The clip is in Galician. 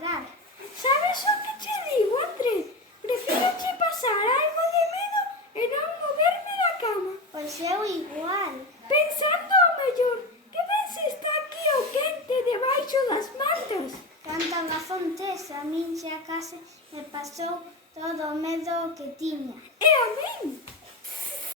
parar. Sabes o que che digo, Andrés? Prefiro che pasar algo de medo e non moverme da cama. Pois eu igual. Pensando o mellor, que ben se está aquí o quente debaixo das mantas. Canta razón tes, a min xa case me pasou todo o medo que tiña. E a min,